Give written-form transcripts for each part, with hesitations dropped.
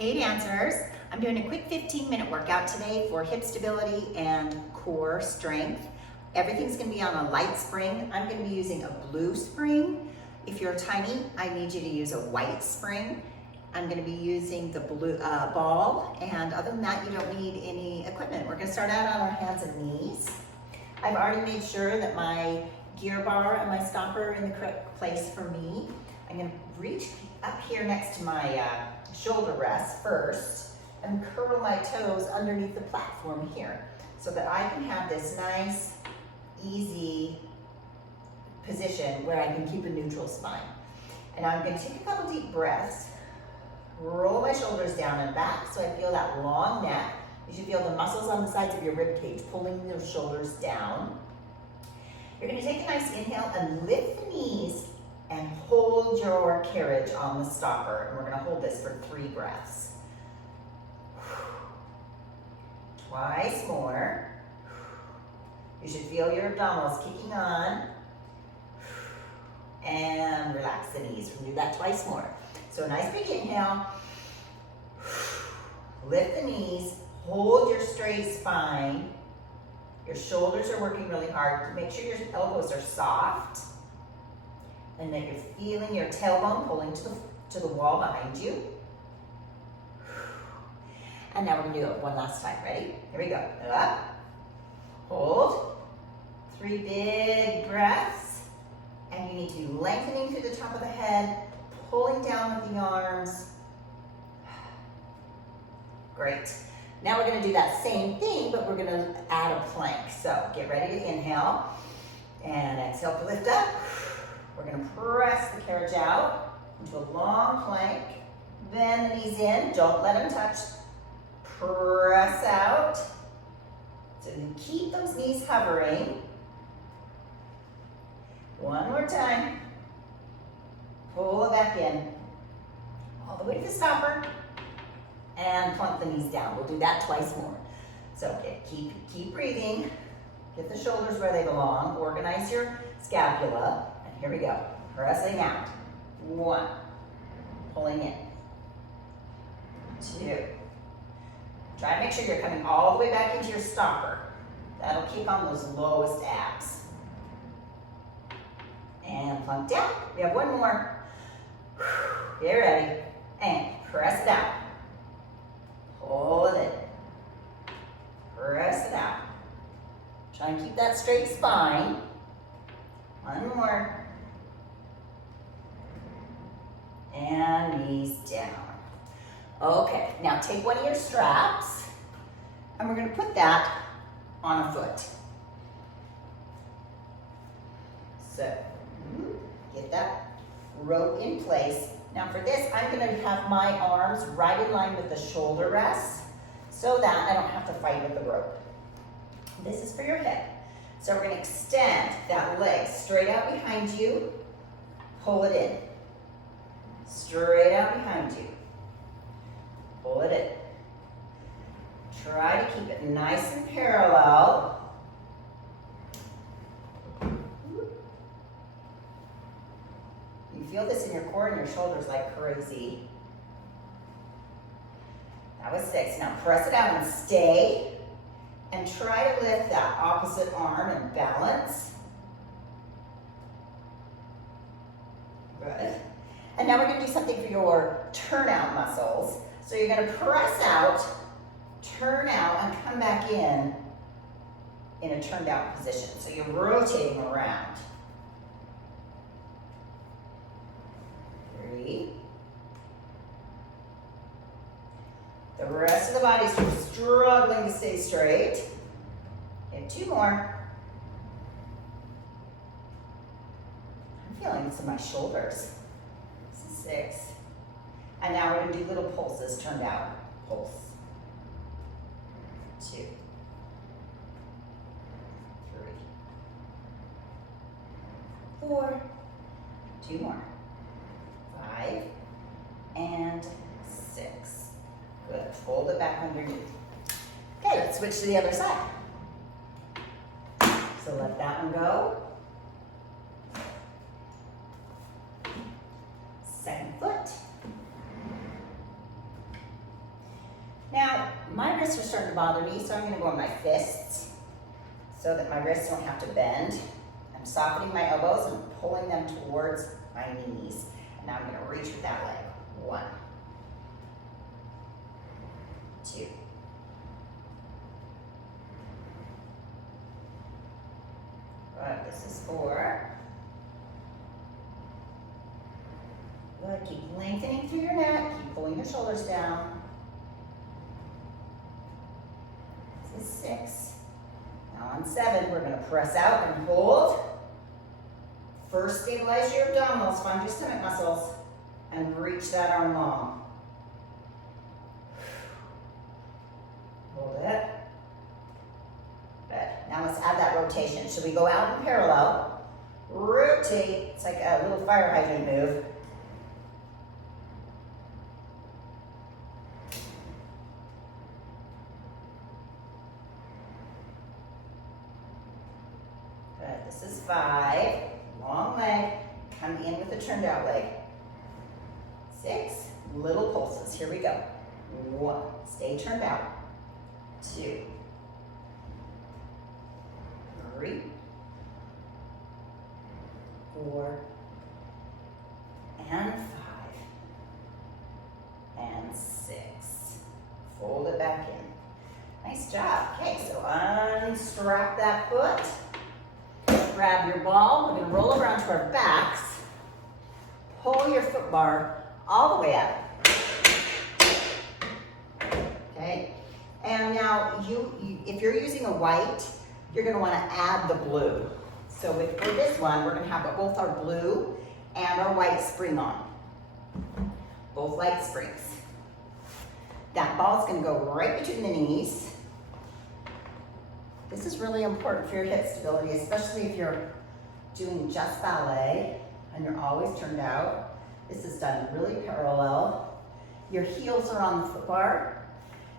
Hey dancers, I'm doing a quick 15-minute workout today for hip stability and core strength. Everything's gonna be on a light spring. I'm gonna be using a blue spring. If you're tiny, I need you to use a white spring. I'm gonna be using the blue ball, and other than that, you don't need any equipment. We're gonna start out on our hands and knees. I've already made sure that my gear bar and my stopper are in the correct place for me. I'm gonna reach up here next to my shoulder rest first and curl my toes underneath the platform here so that I can have this nice, easy position where I can keep a neutral spine. And I'm gonna take a couple deep breaths, roll my shoulders down and back so I feel that long neck. You should feel the muscles on the sides of your rib cage pulling those shoulders down. You're gonna take a nice inhale and lift the knees and hold your carriage on the stopper. And we're gonna hold this for 3 breaths. Twice more. You should feel your abdominals kicking on. And relax the knees. We're gonna do that twice more. So a nice big inhale. Lift the knees, hold your straight spine. Your shoulders are working really hard. Make sure your elbows are soft. And that you're feeling your tailbone pulling to the wall behind you. And now we're gonna do it one last time. Ready? Here we go. Up, hold, 3 big breaths. And you need to be lengthening through the top of the head, pulling down with the arms. Great. Now we're gonna do that same thing, but we're gonna add a plank. So get ready to inhale and exhale to lift up. We're gonna press the carriage out into a long plank. Bend the knees in, don't let them touch. Press out. So you keep those knees hovering. One more time. Pull it back in. All the way to the stopper. And plunk the knees down. We'll do that twice more. So keep breathing. Get the shoulders where they belong. Organize your scapula. Here we go, pressing out. 1, pulling in. 2. Try to make sure you're coming all the way back into your stopper. That'll kick on those lowest abs. And plunk down. We have 1 more. Get ready. And press it out. Hold it in. Press it out. Try and keep that straight spine. 1 more. And knees down. Okay, now take one of your straps and we're gonna put that on a foot. So, get that rope in place. Now for this, I'm gonna have my arms right in line with the shoulder rest so that I don't have to fight with the rope. This is for your hip. So we're gonna extend that leg straight out behind you, pull it in. Straight out behind you. Pull it in. Try to keep it nice and parallel. You feel this in your core and your shoulders like crazy. That was 6. Now press it out and stay. And try to lift that opposite arm and balance. Good. And now we're gonna do something for your turnout muscles. So you're gonna press out, turn out, and come back in a turned out position. So you're rotating around. 3. The rest of the body's struggling to stay straight. And 2 more. I'm feeling this in my shoulders. 6. And now we're going to do little pulses turned out. Pulse. 2. 3. 4. 2 more. 5. And 6. Good. Fold it back underneath. Okay, let's switch to the other side. So let that one go. Second foot. wrists are starting to bother me, so I'm gonna go on my fists so that my wrists don't have to bend. I'm softening my elbows and pulling them towards my knees. And now I'm gonna reach with that leg. 1, 2. Good, this is 4. Good, keep lengthening through your neck, keep pulling your shoulders down. This is 6. Now on 7, we're gonna press out and hold. First, stabilize your abdominals, find your stomach muscles, and reach that arm long. Hold it. Good. Now let's add that rotation. Should we go out in parallel? Rotate. It's like a little fire hydrant move. Good. This is 5. Long leg. Come in with a turned out leg. 6. Little pulses. Here we go. 1. Stay turned out. 2. 3. 4. And 5. And 6. Fold it back in. Nice job. Okay, so unstrap that foot. Grab your ball. We're going to roll over onto our backs. Pull your foot bar all the way up. Okay. And now if you're using a white, you're going to want to add the blue. So for this one, we're going to have both our blue and our white spring on. Both light springs. That ball's going to go right between the knees. This is really important for your hip stability, especially if you're doing just ballet and you're always turned out. This is done really parallel. Your heels are on the foot bar.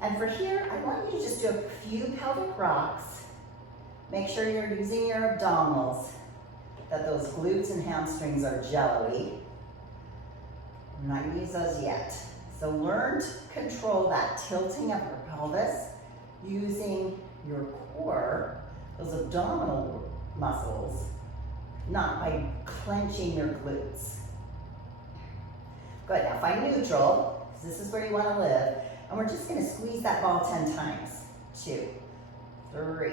And for here, I want you to just do a few pelvic rocks. Make sure you're using your abdominals, that those glutes and hamstrings are jelly. I'm not going to use those yet. So learn to control that tilting of your pelvis using your core, those abdominal muscles, not by clenching your glutes. Good, now find neutral, because this is where you want to live, and we're just going to squeeze that ball 10 times. 2, 3.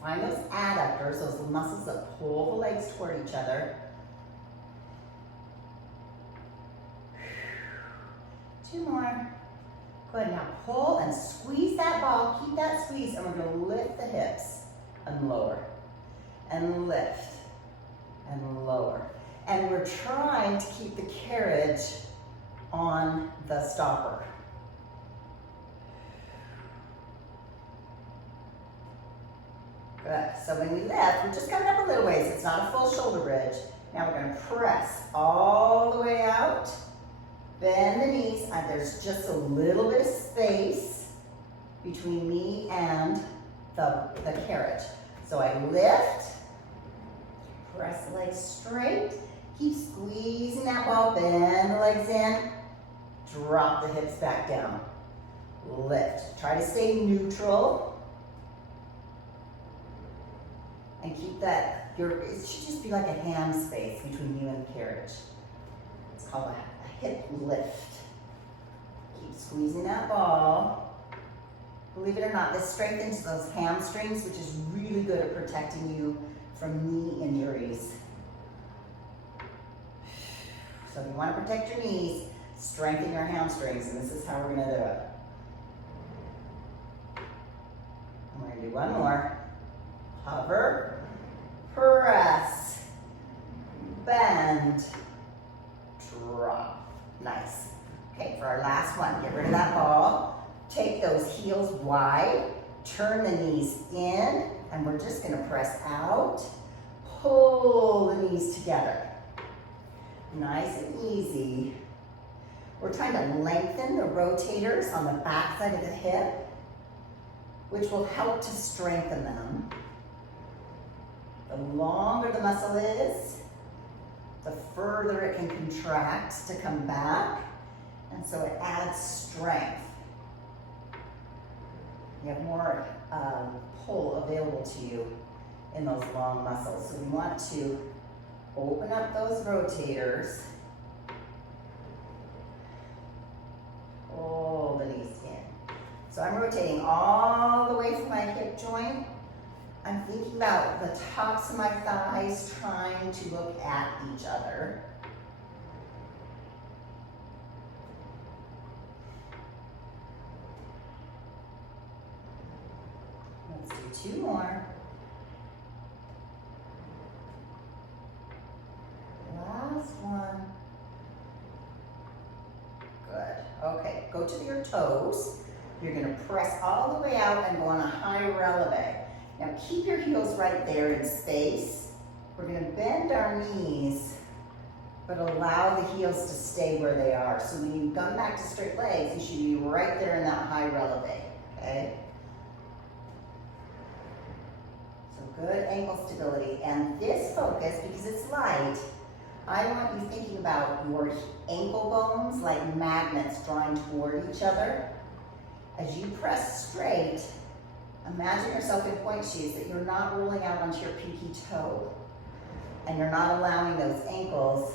Find those adductors, those muscles that pull the legs toward each other. 2 more. Good, now pull and squeeze that ball, keep that squeeze, and we're going to lift the hips and lower, and lift, and lower. And we're trying to keep the carriage on the stopper. Good, so when we lift, we're just coming up a little ways. It's not a full shoulder bridge. Now we're going to press all the way out. Bend the knees, and there's just a little bit of space between me and the carriage. So I lift, press the legs straight, keep squeezing that ball, bend the legs in, drop the hips back down, lift. Try to stay neutral, and keep that, it should just be like a hand space between you and the carriage. It's called a hip lift. Keep squeezing that ball. Believe it or not, this strengthens those hamstrings, which is really good at protecting you from knee injuries. So if you want to protect your knees, strengthen your hamstrings, and this is how we're going to do it. And we're going to do one more. Hover, press, bend, drop. Nice. Okay, for our last one, get rid of that ball. Take those heels wide, turn the knees in, and we're just going to press out. Pull the knees together. Nice and easy. We're trying to lengthen the rotators on the back side of the hip, which will help to strengthen them. The longer the muscle is, the further it can contract to come back, and so it adds strength. You have more pull available to you in those long muscles. So we want to open up those rotators. Pull the knees in. So I'm rotating all the way from my hip joint. I'm thinking about the tops of my thighs trying to look at each other. Let's do 2 more. Last one. Good. Okay, go to your toes. You're going to press all the way out and go on a high releve. Now keep your heels right there in space. We're going to bend our knees, but allow the heels to stay where they are. So when you come back to straight legs, you should be right there in that high releve, okay? So good ankle stability. And this focus, because it's light, I want you thinking about your ankle bones like magnets drawing toward each other. As you press straight, imagine yourself in point shoes, that you're not rolling out onto your pinky toe, and you're not allowing those ankles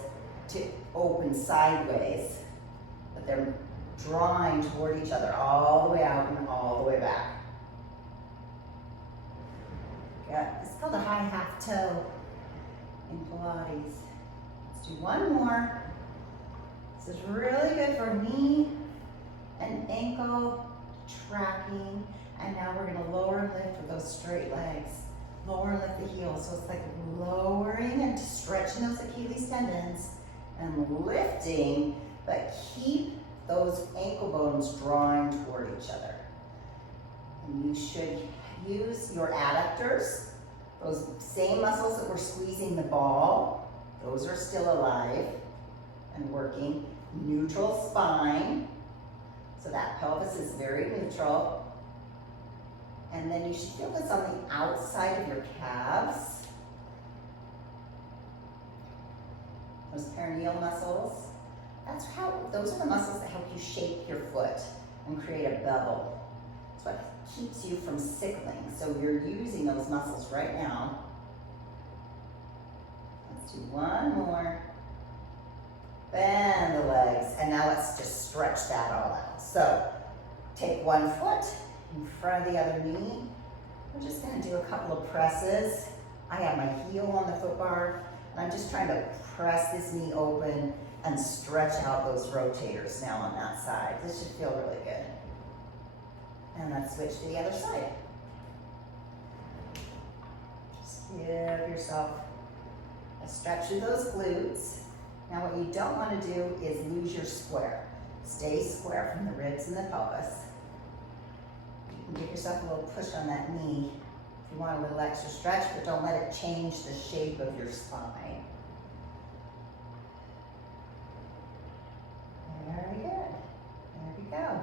to open sideways, but they're drawing toward each other all the way out and all the way back. Yeah, it's called a high half toe in Pilates. Let's do one more. This is really good for knee and ankle tracking. And now we're going to lower and lift with those straight legs. Lower and lift the heels. So it's like lowering and stretching those Achilles tendons and lifting, but keep those ankle bones drawing toward each other. And you should use your adductors, those same muscles that were squeezing the ball. Those are still alive and working. Neutral spine. So that pelvis is very neutral. And then you should feel this on the outside of your calves. Those perineal muscles. Those are the muscles that help you shape your foot and create a bevel. It's what keeps you from sickling. So you're using those muscles right now. Let's do one more. Bend the legs. And now let's just stretch that all out. So take one foot in front of the other knee. We're just going to do a couple of presses. I have my heel on the foot bar, and I'm just trying to press this knee open and stretch out those rotators now on that side. This should feel really good. And let's switch to the other side. Just give yourself a stretch through those glutes. Now what you don't want to do is lose your square. Stay square from the ribs and the pelvis. You can give yourself a little push on that knee if you want a little extra stretch, but don't let it change the shape of your spine. Very good. There we go.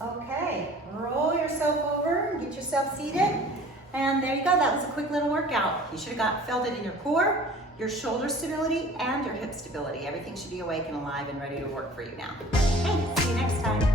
Okay, roll yourself over, get yourself seated, and there you go. That was a quick little workout. You should have felt it in your core, your shoulder stability, and your hip stability. Everything should be awake and alive and ready to work for you now. Hey, see you next time.